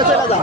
দিকে চলে যা।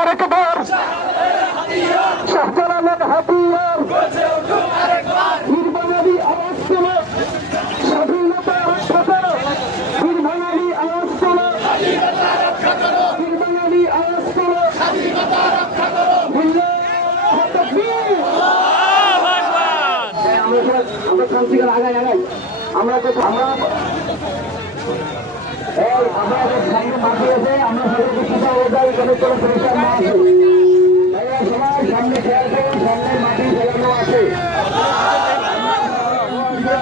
আরেকবার শাহজালালের হাতিয়ার বীরবাঙালি আওয়াজ তোলা, স্বাধীনতা রক্ষা করো, বীরবাঙালি আওয়াজ তোলা, বীরবাঙালি আওয়াজ তোলা, আমরা ক্রান্তিকার আগাই আগাই আমরা আমাদের সামনে মাঠে এসে আমরা এখানে কোনো পরিষ্কার না আছে সবাই সামনে খেয়াল করুন, সামনে মাটি ফেলানো আছে। আমরা